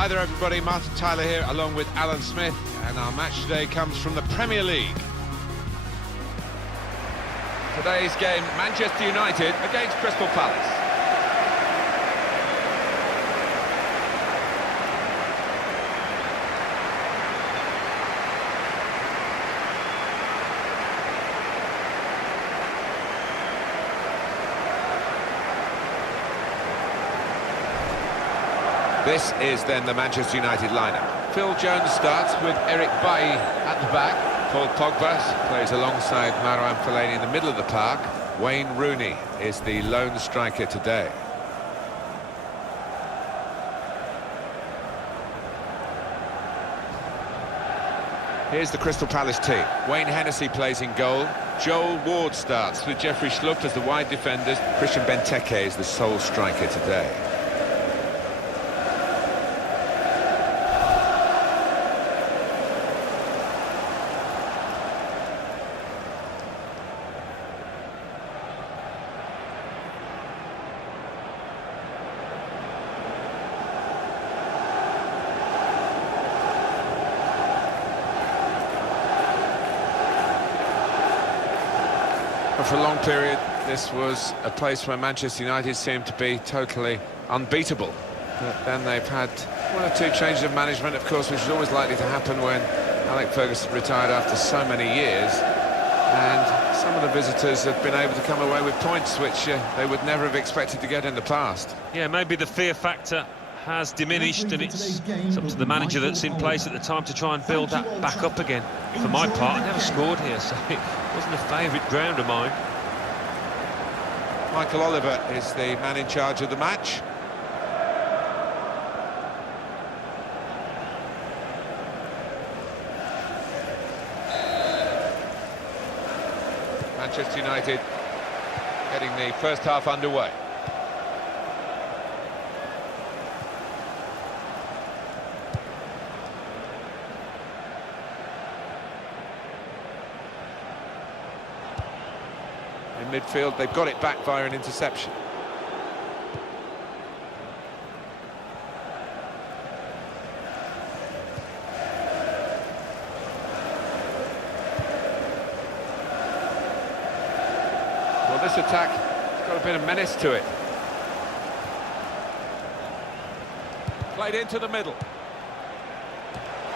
Hi there everybody, Martin Tyler here along with Alan Smith, and our match today comes from the Premier League. Today's game, Manchester United against Crystal Palace. This is then the Manchester United lineup. Phil Jones starts with Eric Bailly at the back. Paul Pogba plays alongside Marouane Fellaini in the middle of the park. Wayne Rooney is the lone striker today. Here's the Crystal Palace team. Wayne Hennessy plays in goal. Joel Ward starts with Jeffrey Schlupp as the wide defenders. Christian Benteke is the sole striker today. For a long period, this was a place where Manchester United seemed to be totally unbeatable. But then they've had one or two changes of management, of course, which is always likely to happen when Alex Ferguson retired after so many years. And some of the visitors have been able to come away with points which they would never have expected to get in the past. Yeah, maybe the fear factor has diminished, and it's up to the manager that's in place at the time to try and build that back up again. For my part, I never scored here, so it wasn't a favourite ground of mine. Michael Oliver is the man in charge of the match. Manchester United getting the first half underway. In midfield, they've got it back via an interception. Well, this attack has got a bit of menace to it. Played into the middle.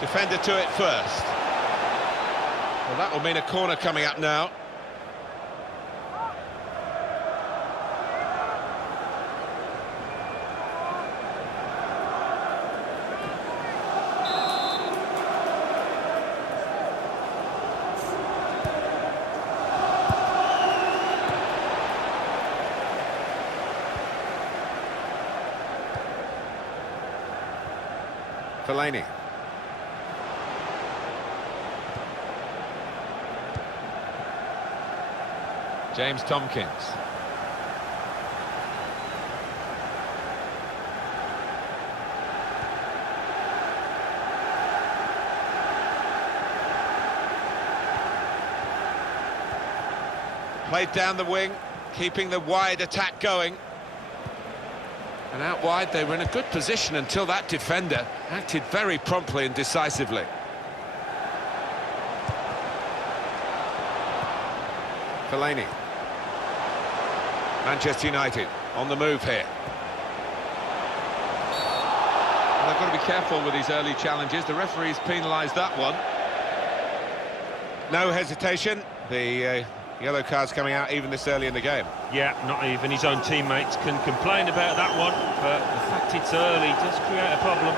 Defender to it first. Well, that will mean a corner coming up now. Fellaini. James Tompkins. Played down the wing, keeping the wide attack going. And out wide, they were in a good position until that defender acted very promptly and decisively. Fellaini. Manchester United on the move here. Well, they've got to be careful with these early challenges. The referee's penalised that one. No hesitation. The yellow card's coming out even this early in the game. Yeah, not even his own teammates can complain about that one, but the fact it's early does create a problem.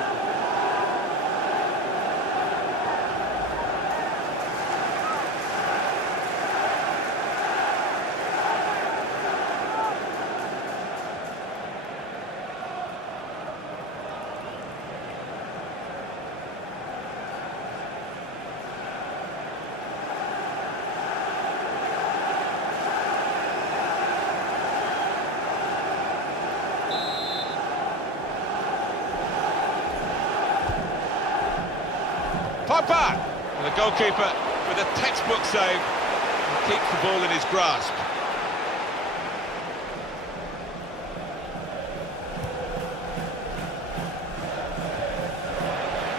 Pogba! And the goalkeeper with a textbook save and keeps the ball in his grasp.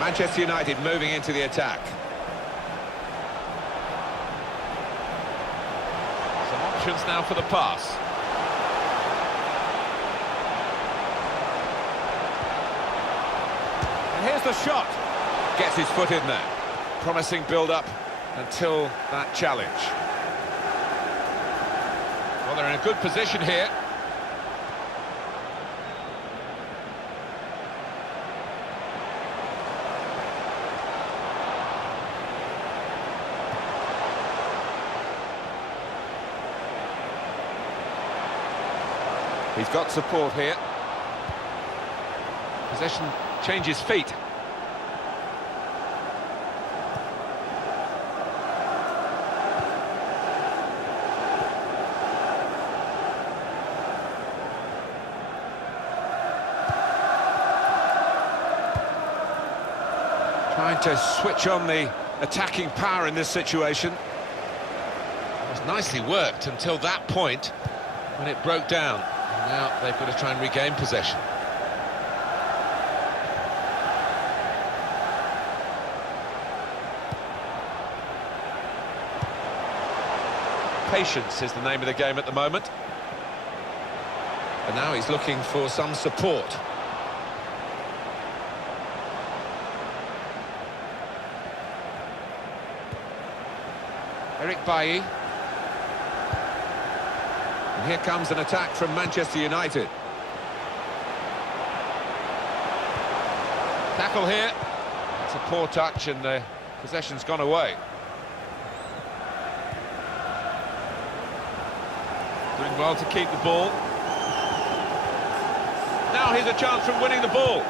Manchester United moving into the attack. Some options now for the pass. And here's the shot. Gets his foot in there. Promising build-up until that challenge. Well, they're in a good position here. He's got support here. Possession changes feet. Trying to switch on the attacking power in this situation. It was nicely worked until that point when it broke down. Now they've got to try and regain possession. Patience is the name of the game at the moment. And now he's looking for some support. Eric Bailly. And here comes an attack from Manchester United. Tackle here. It's a poor touch and the possession's gone away. Doing well to keep the ball. Now here's a chance from winning the ball.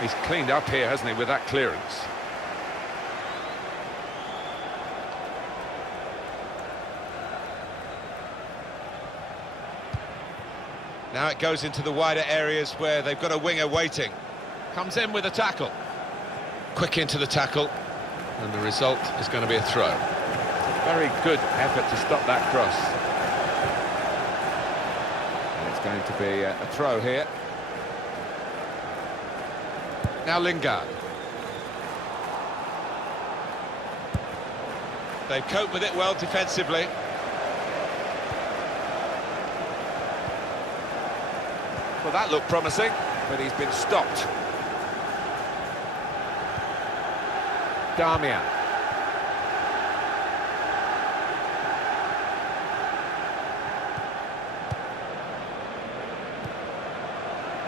He's cleaned up here, hasn't he, with that clearance. Now it goes into the wider areas where they've got a winger waiting. Comes in with a tackle. Quick into the tackle. And the result is going to be a throw. Very good effort to stop that cross. And it's going to be a throw here. Now Lingard. They've coped with it well defensively. Well, that looked promising, but he's been stopped. Darmian.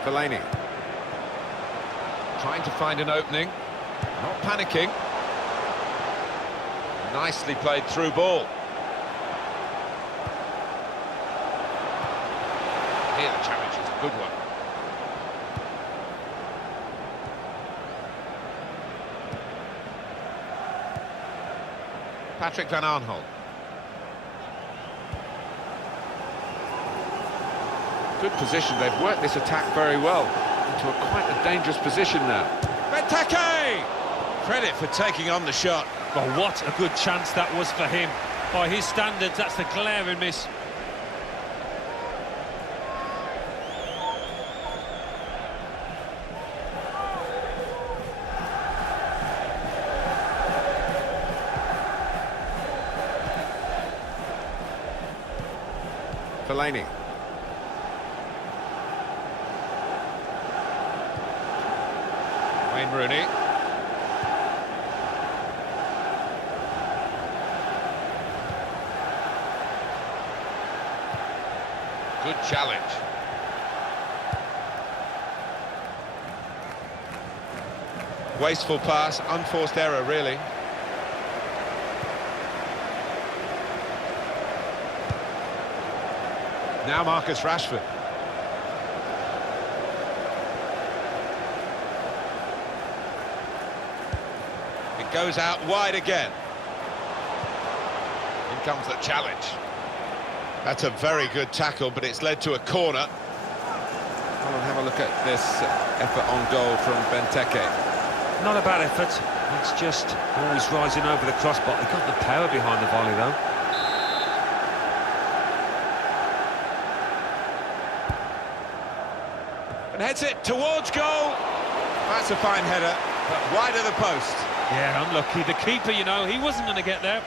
Fellaini. Trying to find an opening. Not panicking. Nicely played through ball. Here the challenge is a good one. Patrick Van Aanholt. Good position, they've worked this attack very well into quite a dangerous position now. Benteke! Credit for taking on the shot. Well, what a good chance that was for him. By his standards, that's the glaring miss. Fellaini. Wayne Rooney. Good challenge. Wasteful pass, unforced error really. Now Marcus Rashford. It goes out wide again. In comes the challenge. That's a very good tackle, but it's led to a corner. Come on, have a look at this effort on goal from Benteke. Not a bad effort. It's just always rising over the crossbar. They got the power behind the volley, though. And heads it towards goal. That's a fine header. but wide of the post. Yeah, unlucky. The keeper, you know, he wasn't going to get there.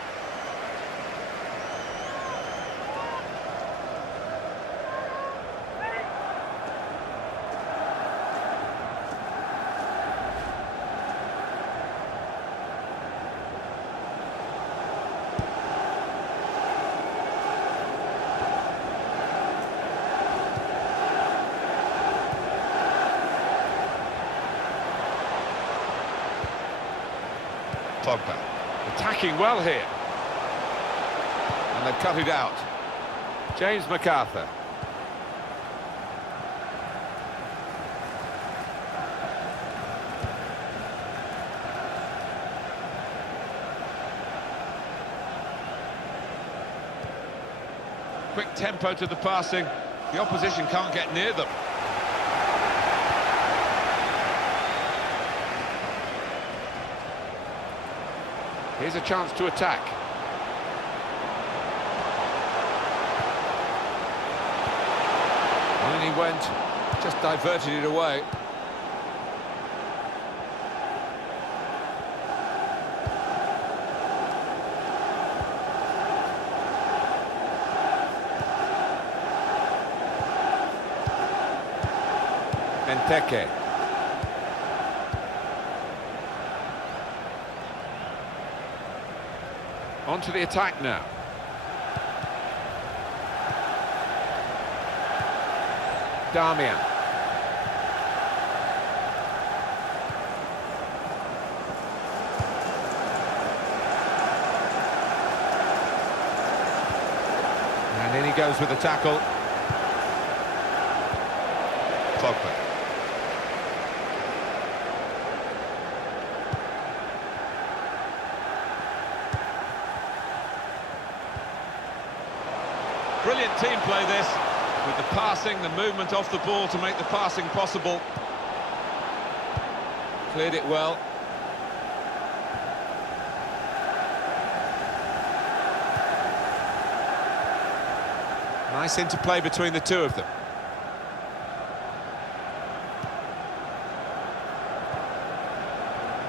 Pogba attacking well here, and they've cut it out. James MacArthur. Quick tempo to the passing. The opposition can't get near them. Here's a chance to attack. And he went, just diverted it away. Benteke. On to the attack now. Darmian. And in he goes with the tackle. Pogba. Brilliant team play this, with the passing, the movement off the ball to make the passing possible. Cleared it well. Nice interplay between the two of them.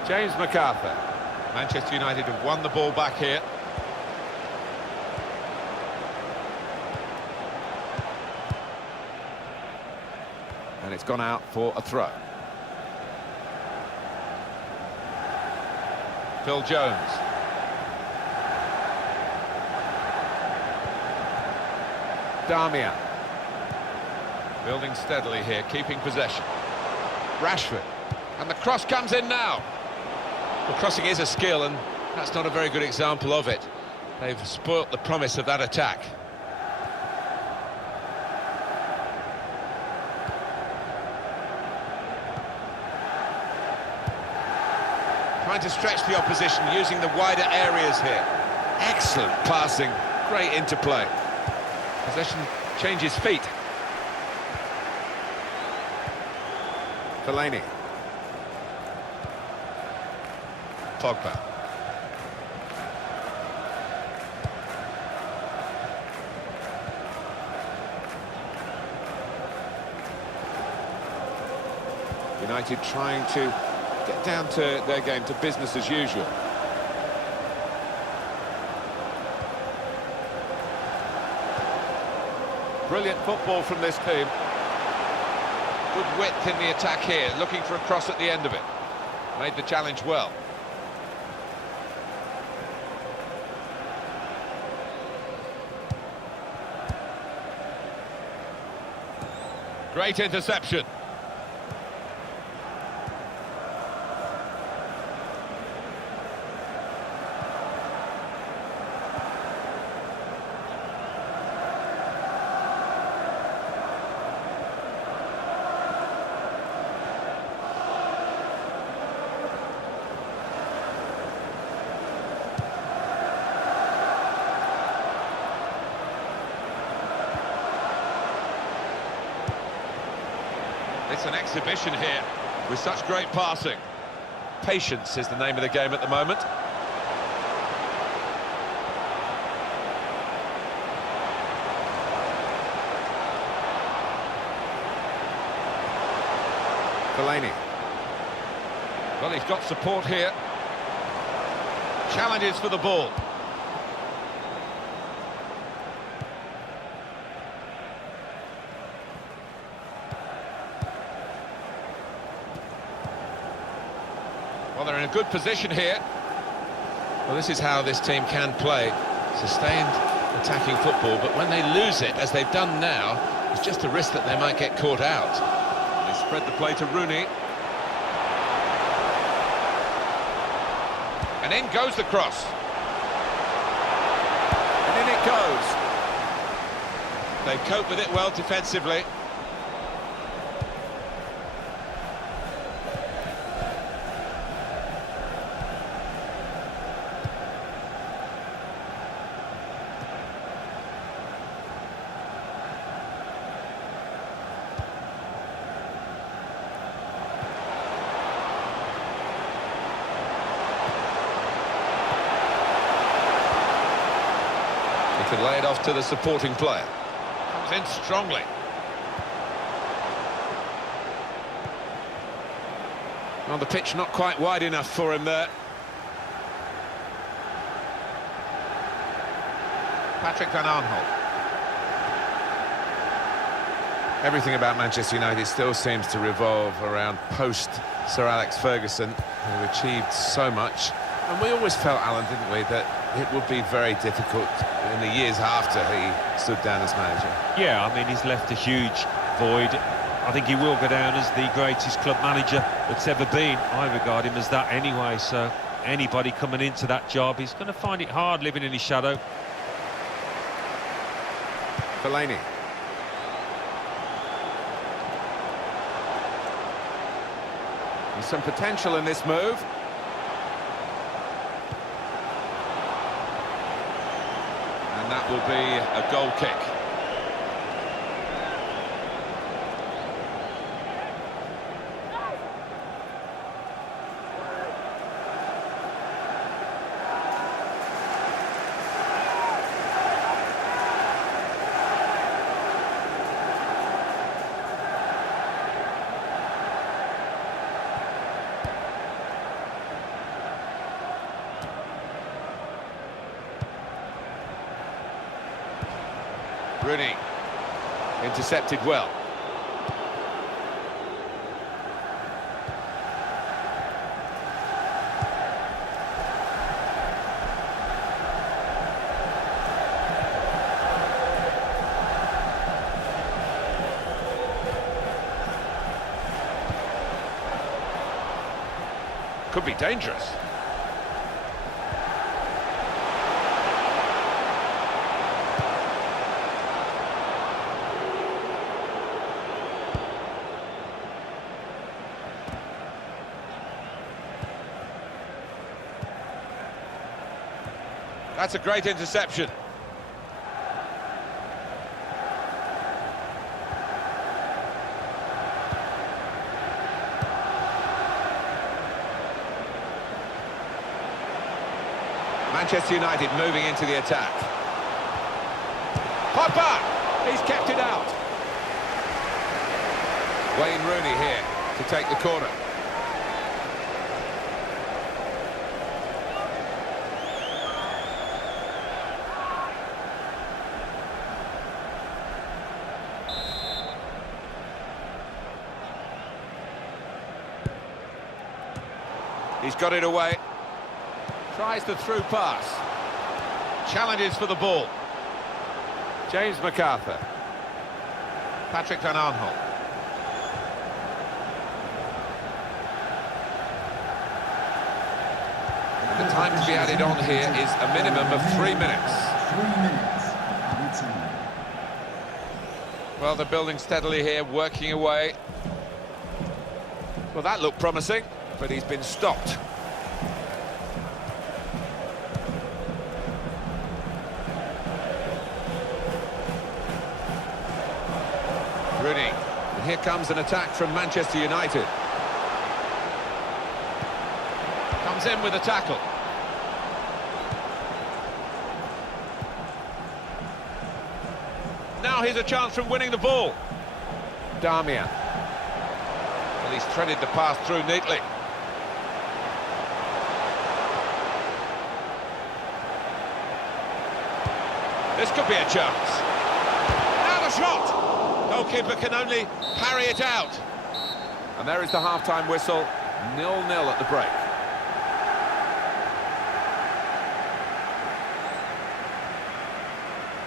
James MacArthur. Manchester United have won the ball back here. And it's gone out for a throw. Phil Jones. Darmian. Building steadily here, keeping possession. Rashford. And the cross comes in now. Well, crossing is a skill, and that's not a very good example of it. They've spoilt the promise of that attack. Trying to stretch the opposition using the wider areas here. Excellent passing, great interplay. Possession changes feet. Fellaini. Pogba. United trying to get down to their game, to business as usual. Brilliant football from this team. Good width in the attack here, looking for a cross at the end of it. Made the challenge well. Great interception. It's an exhibition here with such great passing. Patience is the name of the game at the moment. Fellaini. Well, he's got support here. Challenges for the ball. Well, they're in a good position here. Well, this is how this team can play. Sustained attacking football, but when they lose it, as they've done now, it's just a risk that they might get caught out. They spread the play to Rooney. And in goes the cross. And in it goes. They cope with it well defensively. Could lay it off to the supporting player. Comes in strongly. Well, the pitch not quite wide enough for him there. Patrick Van Aanholt. Everything about Manchester United still seems to revolve around post-Sir Alex Ferguson, who achieved so much. And we always felt, Alan, didn't we, that it would be very difficult in the years after he stood down as manager. Yeah, I mean, he's left a huge void. I think he will go down as the greatest club manager that's ever been. I regard him as that anyway, so anybody coming into that job, he's going to find it hard living in his shadow. Fellaini. There's some potential in this move. And that will be a goal kick. Rooney, intercepted well. Could be dangerous. That's a great interception. Manchester United moving into the attack. Pogba! He's kept it out. Wayne Rooney here to take the corner. He's got it away. Tries the through pass. Challenges for the ball. James McArthur. Patrick Van Aanholt. The time to be added on here is a minimum of 3 minutes. 3 minutes added time. Well, they're building steadily here, working away. Well, that looked promising, but he's been stopped. Rooney, and here comes an attack from Manchester United. Comes in with a tackle. Now here's a chance from winning the ball. Damian. Well, he's threaded the pass through neatly. This could be a chance. Now the shot! Goalkeeper can only parry it out. And there is the half-time whistle, 0-0 at the break.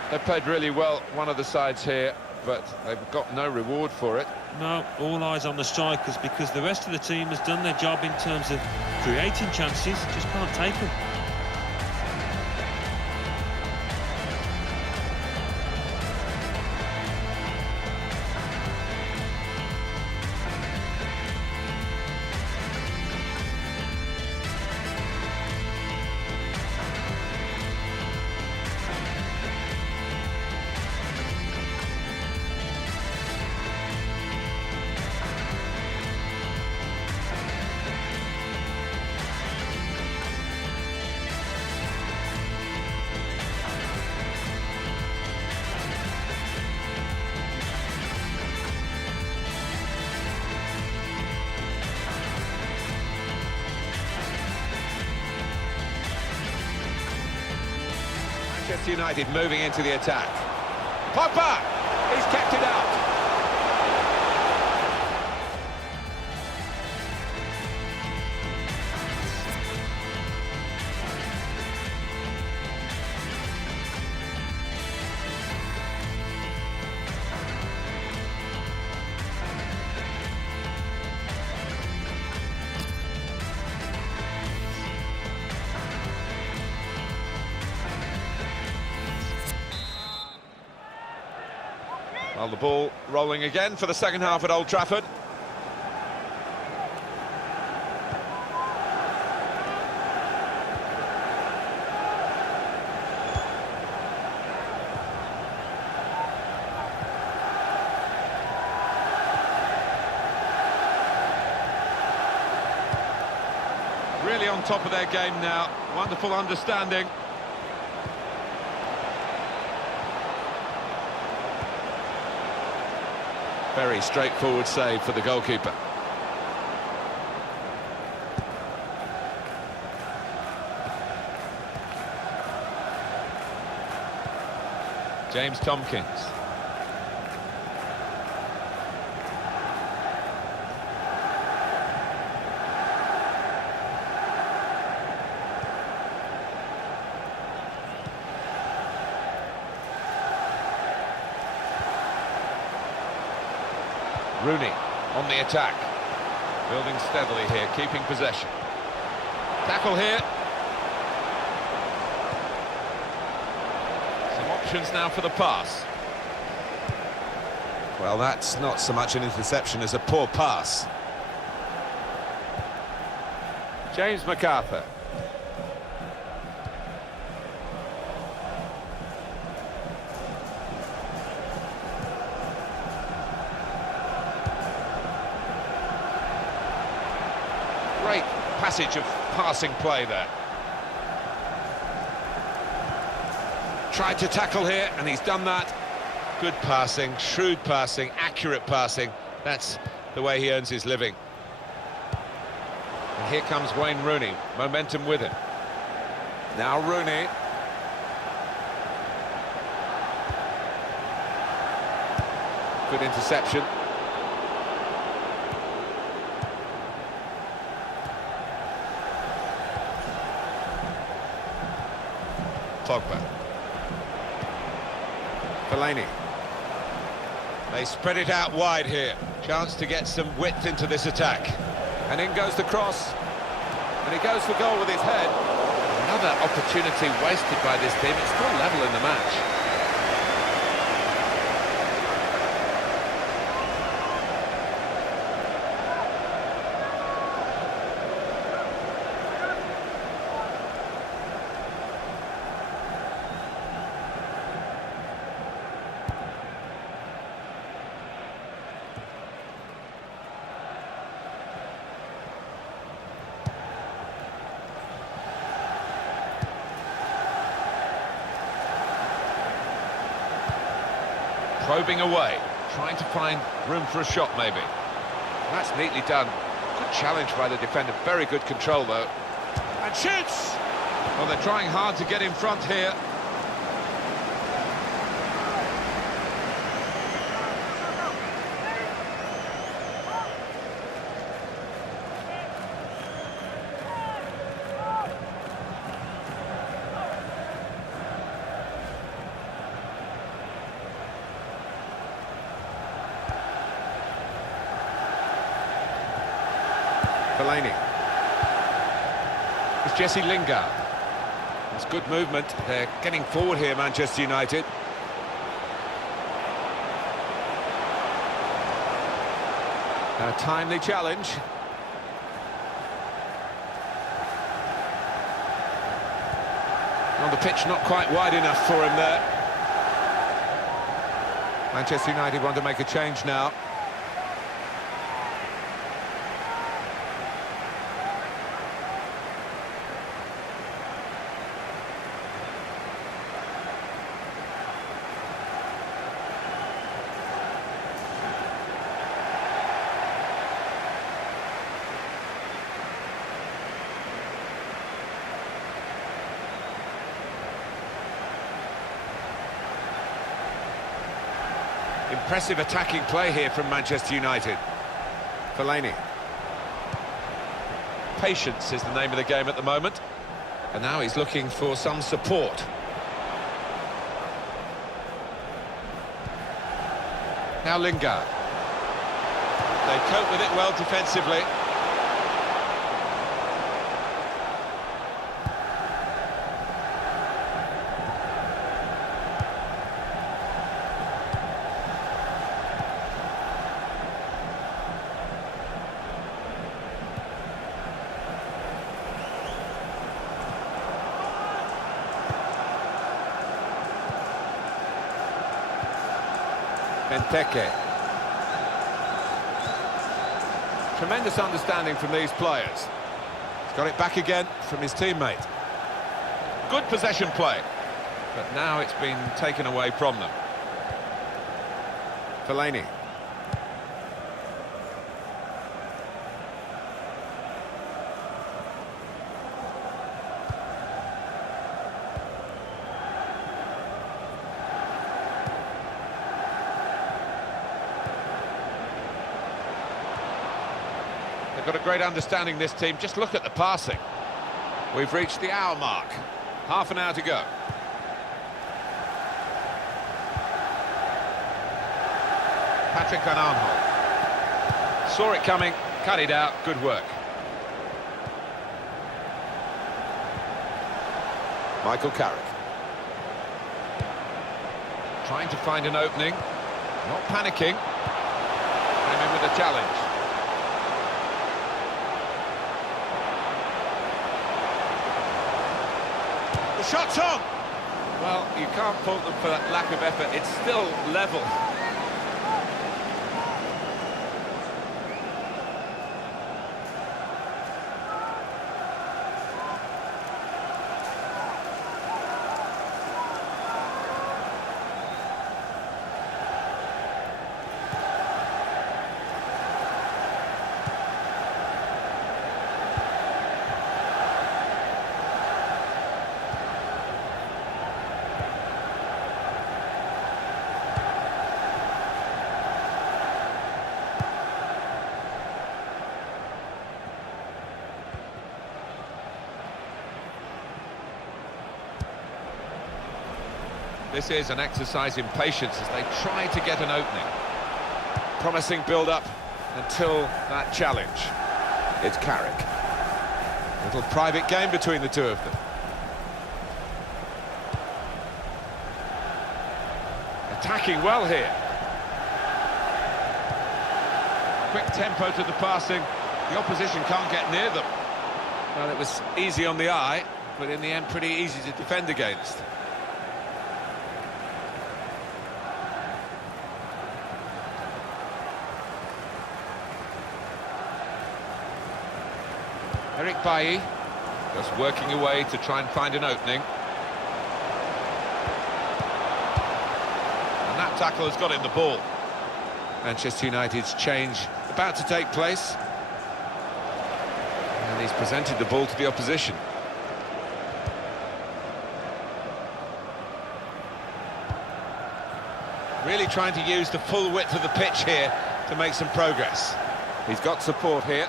They played really well, one of the sides here, but they've got no reward for it. No, all eyes on the strikers because the rest of the team has done their job in terms of creating chances, just can't take them. Manchester United moving into the attack. Pogba! He's kept it out. Well, the ball rolling again for the second half at Old Trafford. Really on top of their game now. Wonderful understanding. Very straightforward save for the goalkeeper. James Tompkins. Rooney on the attack, building steadily here, keeping possession. Tackle here. Some options now for the pass. Well, that's not so much an interception as a poor pass. James MacArthur. Great passage of passing play there. Tried to tackle here, and he's done that. Good passing, shrewd passing, accurate passing. That's the way he earns his living. And here comes Wayne Rooney, momentum with him. Now Rooney. Good interception. Pogba. Fellaini. They spread it out wide here. Chance to get some width into this attack. And in goes the cross. And he goes for goal with his head. Another opportunity wasted by this team. It's still level in the match. Probing away, trying to find room for a shot maybe. That's neatly done. Good challenge by the defender, very good control though. And shoots! Well, they're trying hard to get in front here. Fellaini. It's Jesse Lingard. It's good movement. They're getting forward here, Manchester United. A timely challenge. On the pitch, not quite wide enough for him there. Manchester United want to make a change now. Impressive attacking play here from Manchester United. Fellaini. Patience is the name of the game at the moment. And now he's looking for some support. Now Lingard. They cope with it well defensively. Benteke. Tremendous understanding from these players. He's got it back again from his teammate. Good possession play, but now it's been taken away from them. Fellaini. They've got a great understanding, this team. Just look at the passing. We've reached the hour mark. Half an hour to go. Patrick Van Aanholt. Saw it coming, cut it out. Good work. Michael Carrick. Trying to find an opening. Not panicking. Came in with a challenge. The shot's on! Well, you can't fault them for that lack of effort. It's still level. This is an exercise in patience as they try to get an opening. Promising build-up until that challenge. It's Carrick. Little private game between the two of them. Attacking well here. Quick tempo to the passing. The opposition can't get near them. Well, it was easy on the eye, but in the end pretty easy to defend against. Eric Bailly just working away to try and find an opening. And that tackle has got him the ball. Manchester United's change about to take place. And he's presented the ball to the opposition. Really trying to use the full width of the pitch here to make some progress. He's got support here.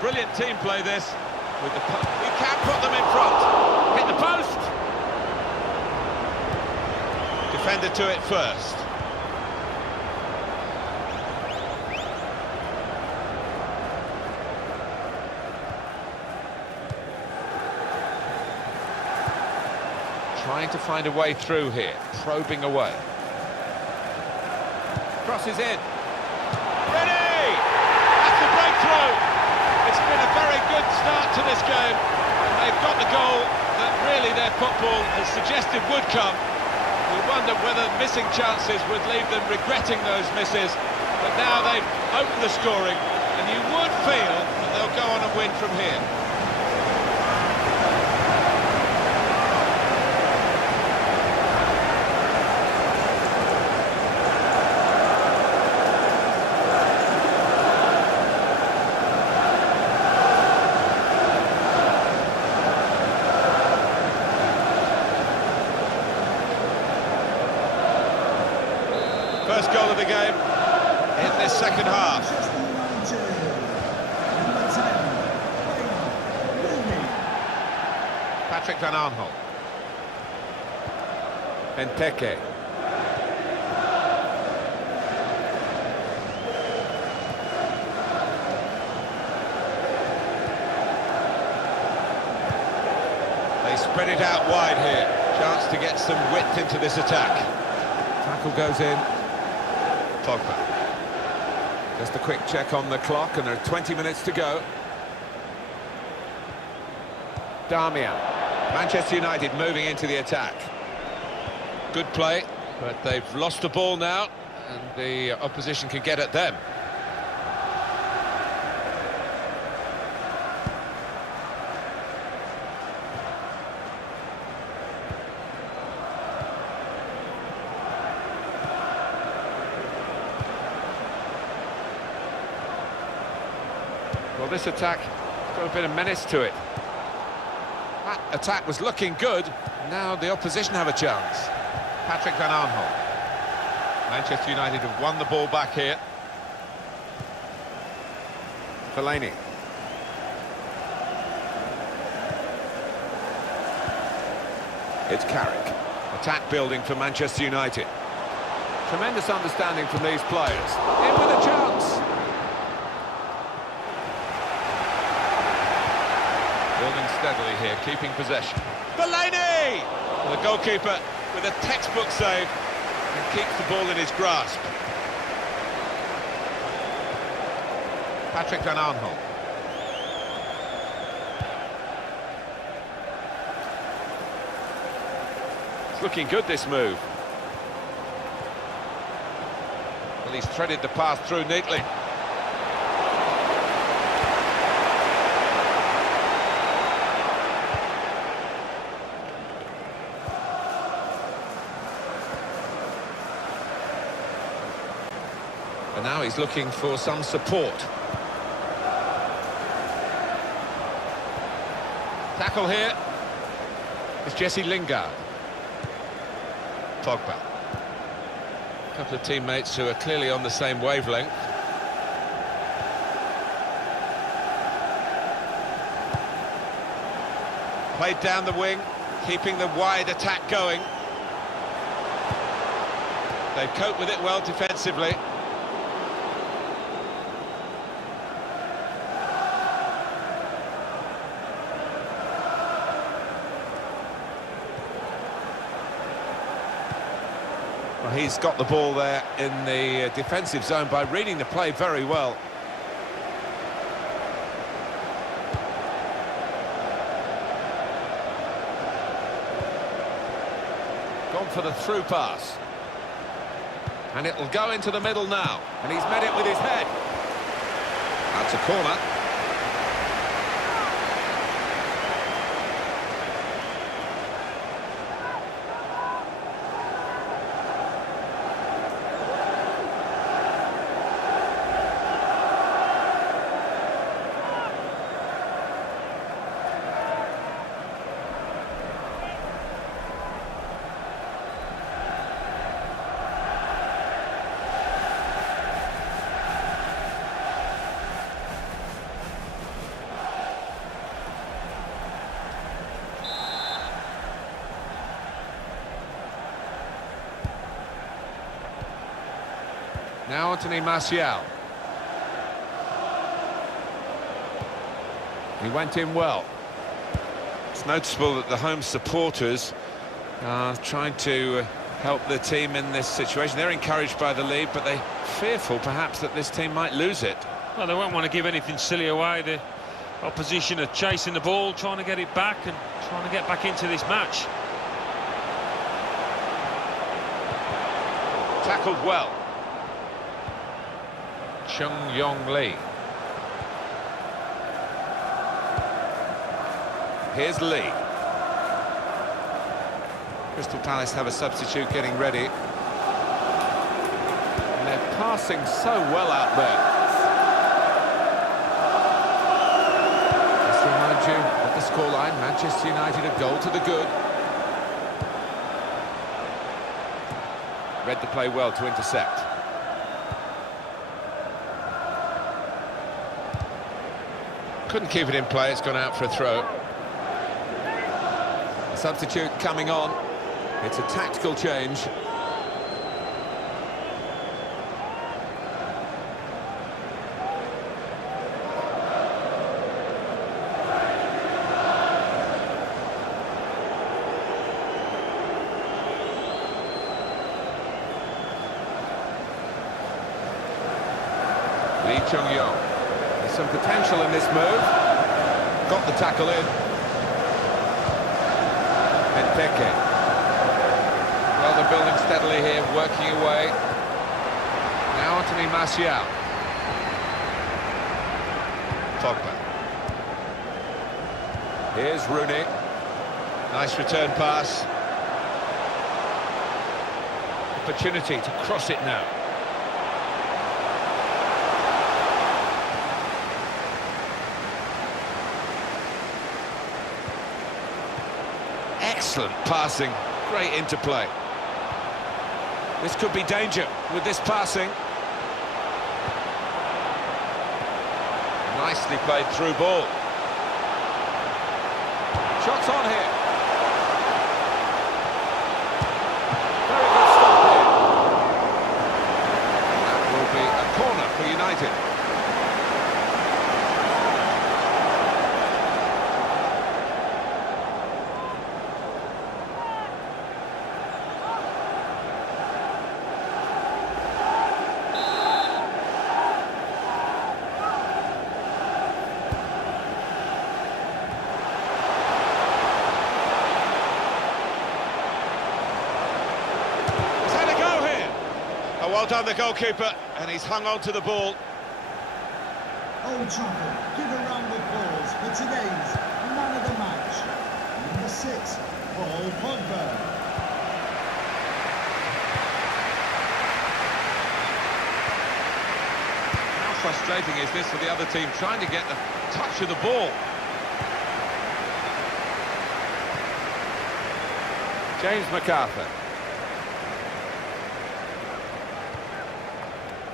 Brilliant team play this. With the he can put them in front. Hit the post. Defender to it first. trying to find a way through here, probing away. Crosses in. Ready! That's the breakthrough! It's been a very good start to this game, and they've got the goal that really their football has suggested would come. We wondered whether missing chances would leave them regretting those misses, but now they've opened the scoring, and you would feel that they'll go on and win from here. First goal of the game in this second half. Patrick Van Aanholt. Benteke. They spread it out wide here. Chance to get some width into this attack. Tackle goes in. Pogba. Just a quick check on the clock, and there are 20 minutes to go. Darmian. Manchester United moving into the attack. Good play, but they've lost the ball now, and the opposition can get at them. Well, this attack has got a bit of menace to it. That attack was looking good. Now the opposition have a chance. Patrick Van Aanholt. Manchester United have won the ball back here. Fellaini. It's Carrick. Attack building for Manchester United. Tremendous understanding from these players. In with a chance. Building steadily here, keeping possession. Fellaini! The goalkeeper with a textbook save and keeps the ball in his grasp. Patrick Van Aanholt. It's looking good, this move. Well, he's threaded the pass through neatly. And now he's looking for some support. Tackle here. It's Jesse Lingard. Pogba. A couple of teammates who are clearly on the same wavelength. Played down the wing, keeping the wide attack going. They've coped with it well defensively. Well, he's got the ball there in the defensive zone by reading the play very well. Gone for the through pass. And it'll go into the middle now. And he's met it with his head. That's a corner. Now Anthony Martial. He went in well. It's noticeable that the home supporters Trying to help the team in this situation. They're encouraged by the lead, but they're fearful perhaps that this team might lose it. Well, they won't want to give anything silly away. The opposition are chasing the ball, trying to get it back and trying to get back into this match. Tackled well. Chung Yong Lee. Here's Lee. Crystal Palace have a substitute getting ready. And they're passing so well out there. Just remind you of the scoreline. Manchester United a goal to the good. Read the play well to intercept. Couldn't keep it in play, it's gone out for a throw. Substitute coming on. It's a tactical change. Lee Chung-yong. There's some potential in this move. Got the tackle in. Benteke. Well, they're building steadily here, working away. Now Anthony Martial. Pogba. Here's Rooney. Nice return pass. Opportunity to cross it now. Excellent passing, great interplay. This could be danger with this passing. Nicely played through ball. Shots on here. Very good stop here. That will be a corner for United. Well done, the goalkeeper, and he's hung on to the ball. Old Trafford, give a round of applause for today's man of the match. Number 6, Paul Pogba. How frustrating is this for the other team, trying to get the touch of the ball? James McArthur.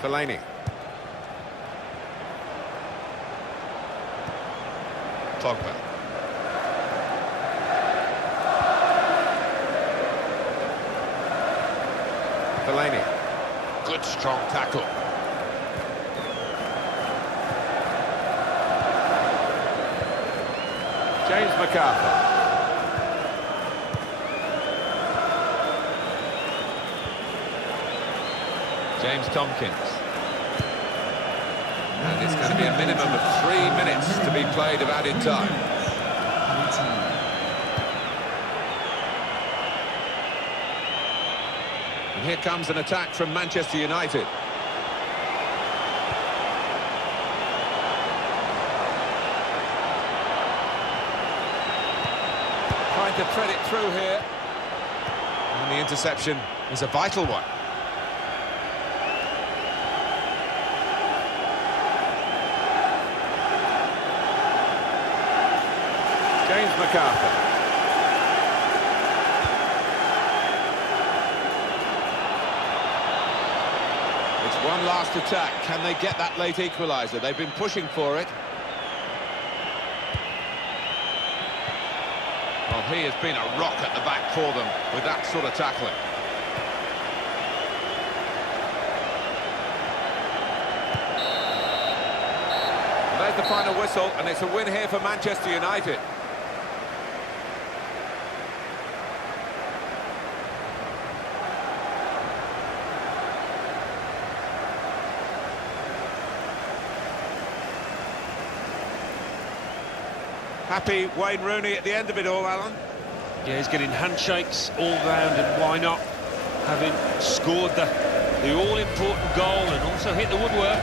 Fellaini. Pogba. Fellaini. Good strong tackle. James McArthur. James Tompkins. And it's going to be a minimum of 3 minutes to be played of added time. And here comes an attack from Manchester United. Trying to thread it through here. And the interception is a vital one. James McArthur. It's one last attack. Can they get that late equaliser? They've been pushing for it. Well, he has been a rock at the back for them with that sort of tackling. There's the final whistle, and it's a win here for Manchester United. Happy Wayne Rooney at the end of it all, Alan. Yeah, he's getting handshakes all round, and why not? Having scored the all-important goal and also hit the woodwork.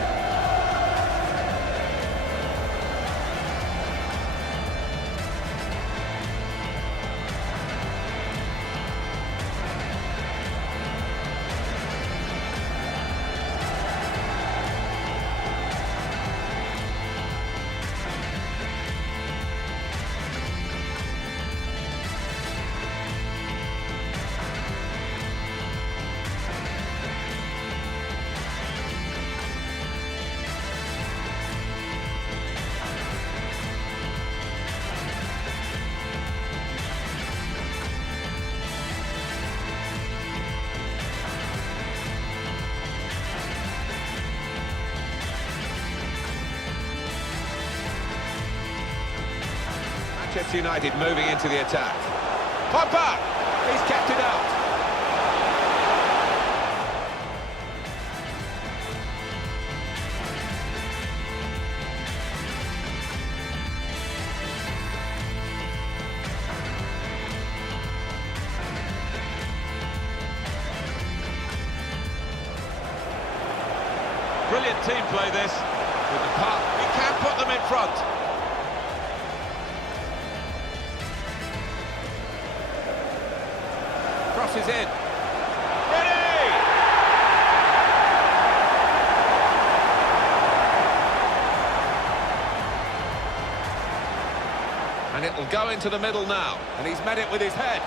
Manchester United moving into the attack. Pogba! He's kept it out. Brilliant team play this. With the puck, he can put them in front. Crosses in. Ready! And it'll go into the middle now. And he's met it with his head.